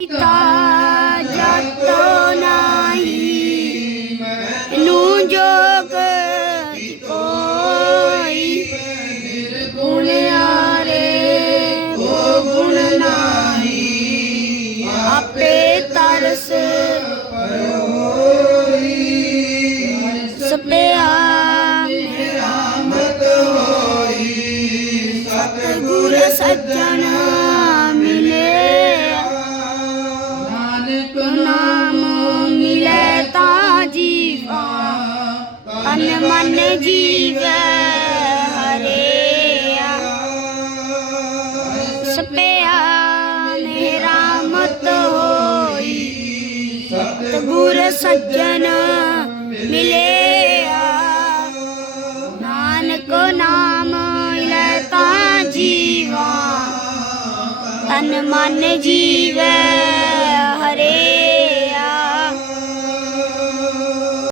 ਜਤੋ ਨਾਹੀ ਨੂੰ ਜੋਗ ਕੋਈ ਗੁਣਿਆਰੇ ਕੋ ਗੁਣ ਨਾਹੀ ਆਪੇ ਤਰਸ ਸਪਿਆ ਰਾਮਤ ਹੋਈ ਸਤਿਗੁਰ ਸੱਜਣ ਨਾਮ ਮਿਲੇ ਤਾਂ ਜੀਵਾ ਤਨ ਮਨ ਜੀਵੈ ਹਰਿਆ ਸਪਿਆ ਮੇਰਾ ਮਤ ਹੋਈ ਸਤਿਗੁਰ ਸੱਜਣ ਮਿਲਿਆ ਨਾਨਕ ਨਾਮ ਮਿਲੇ ਤਾਂ ਜੀਵਾ ਤਨ ਮਨ ਜੀਵੈ